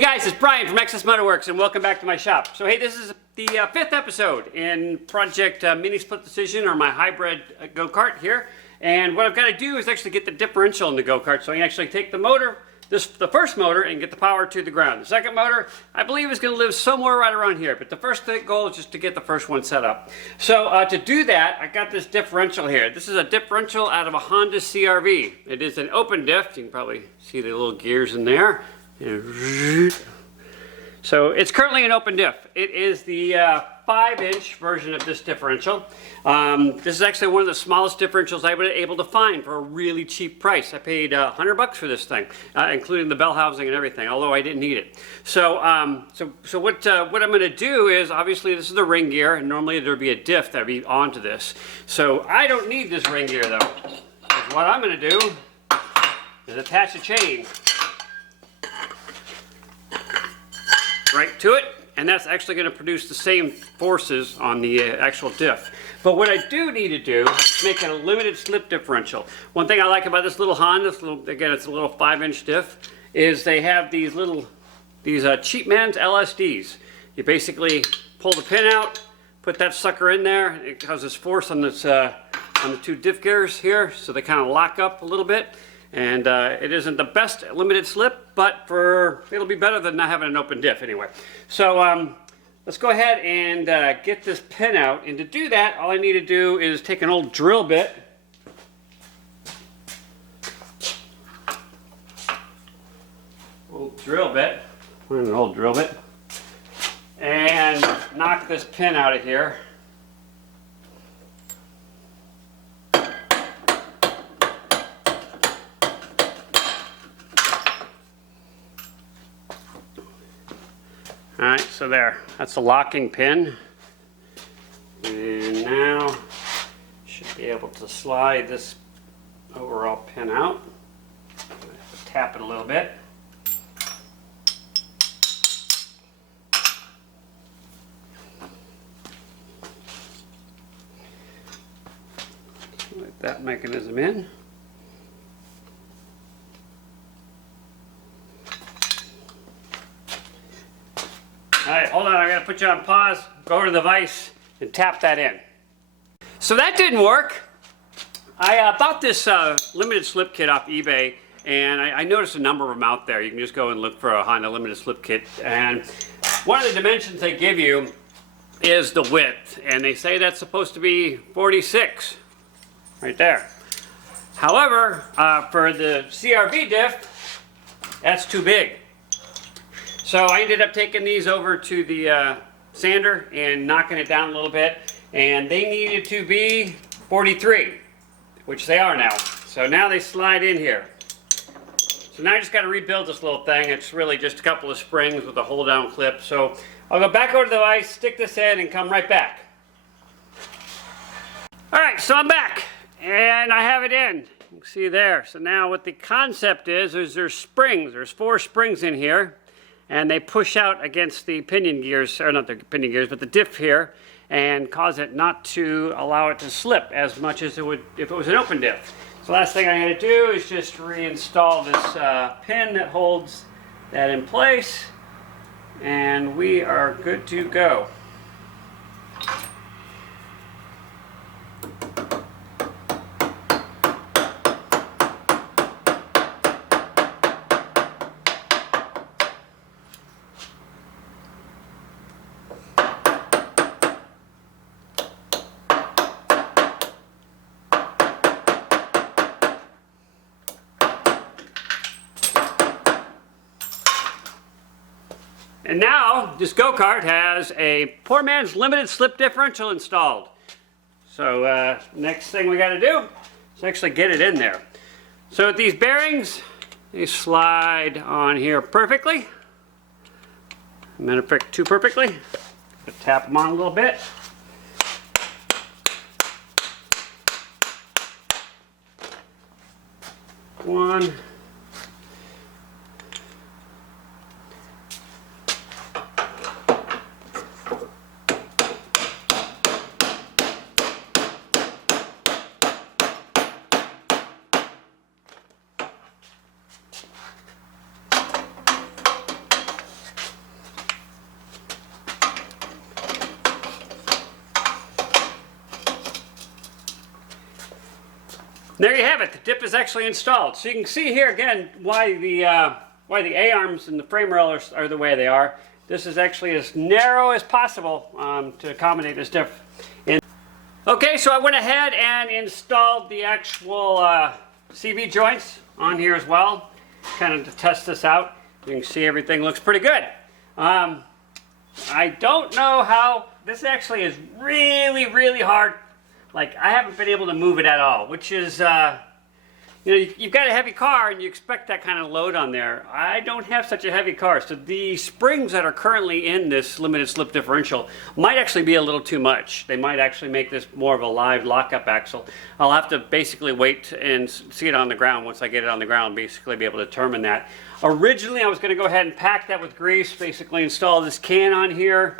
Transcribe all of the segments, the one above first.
guys, it's Brian from XS MotorWorks and welcome back to my shop. So hey, this is the fifth episode in Project Mini Split Decision, or my hybrid go-kart here. And what I've got to do is actually get the differential in the go-kart, so I can actually take the motor, the first motor, and get the power to the ground. The second motor, I believe, is going to live somewhere right around here, but the first goal is just to get the first one set up. So to do that, I got this differential here. This is a differential out of a Honda CR-V. It is an open diff. You can probably see the little gears in there. So it's currently an open diff. It is the 5-inch version of this differential. This is actually one of the smallest differentials I was able to find for a really cheap price. I paid $100 for this thing, including the bell housing and everything, although I didn't need it. So what I'm going to do is, obviously this is the ring gear, and normally there'd be a diff that'd be onto this. So I don't need this ring gear though. What I'm going to do is attach a chain right to it, and that's actually going to produce the same forces on the actual diff. But what I do need to do is make it a limited slip differential. One thing I like about this little Honda, again, it's a little 5-inch diff, is they have these cheap man's LSDs. You basically pull the pin out, put that sucker in there, it causes force on this on the two diff gears here, so they kind of lock up a little bit. And it isn't the best limited slip, but it'll be better than not having an open diff anyway. So let's go ahead and get this pin out. And to do that, all I need to do is take an old drill bit. Find an old drill bit. And knock this pin out of here. Alright, so there, that's the locking pin. And now, should be able to slide this overall pin out. Tap it a little bit. Let that mechanism in. Alright, hold on, I gotta put you on pause, go over to the vise, and tap that in. So that didn't work. I bought this limited slip kit off eBay, and I noticed a number of them out there. You can just go and look for a Honda limited slip kit. And one of the dimensions they give you is the width, and they say that's supposed to be 46, right there. However, for the CR-V diff, that's too big. So I ended up taking these over to the sander and knocking it down a little bit, and they needed to be 43, which they are now. So now they slide in here. So now I just got to rebuild this little thing. It's really just a couple of springs with a hold down clip. So I'll go back over to the vise, stick this in, and come right back. Alright, so I'm back, and I have it in. You can see there. So now what the concept is there's springs. There's 4 springs in here. And they push out against the pinion gears, or not the pinion gears, but the diff here, and cause it not to allow it to slip as much as it would if it was an open diff. So last thing I had to do is just reinstall this pin that holds that in place, and we are good to go. And now, this go-kart has a poor man's limited slip differential installed. So next thing we got to do is actually get it in there. So with these bearings, they slide on here perfectly. I'm going to pick too perfectly. Tap them on a little bit. One. There you have it. The Diff is actually installed. So you can see here again why the A-arms and the frame rail are the way they are. This is actually as narrow as possible to accommodate this Diff. Okay, so I went ahead and installed the actual CV joints on here as well, kind of to test this out. You can see everything looks pretty good. I don't know how, this actually is really, really hard. Like, I haven't been able to move it at all, which is, you know, you've got a heavy car and you expect that kind of load on there. I don't have such a heavy car, so the springs that are currently in this limited slip differential might actually be a little too much. They might actually make this more of a live lockup axle. I'll have to basically wait and see it on the ground. Once I get it on the ground, basically be able to determine that. Originally, I was going to go ahead and pack that with grease, basically install this can on here.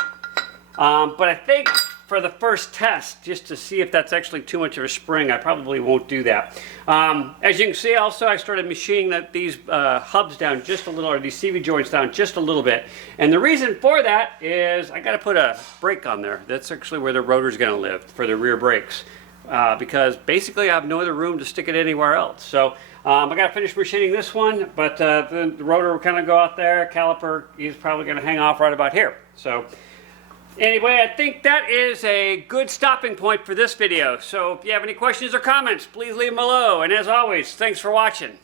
But I think for the first test, just to see if that's actually too much of a spring, I probably won't do that. As you can see, also, I started machining these hubs down just a little, or these CV joints down just a little bit. And the reason for that is I got to put a brake on there. That's actually where the rotor is going to live for the rear brakes. Because basically I have no other room to stick it anywhere else. So I got to finish machining this one, but the rotor will kind of go out there. Caliper is probably going to hang off right about here. So anyway, I think that is a good stopping point for this video. So if you have any questions or comments, please leave them below. And as always, thanks for watching.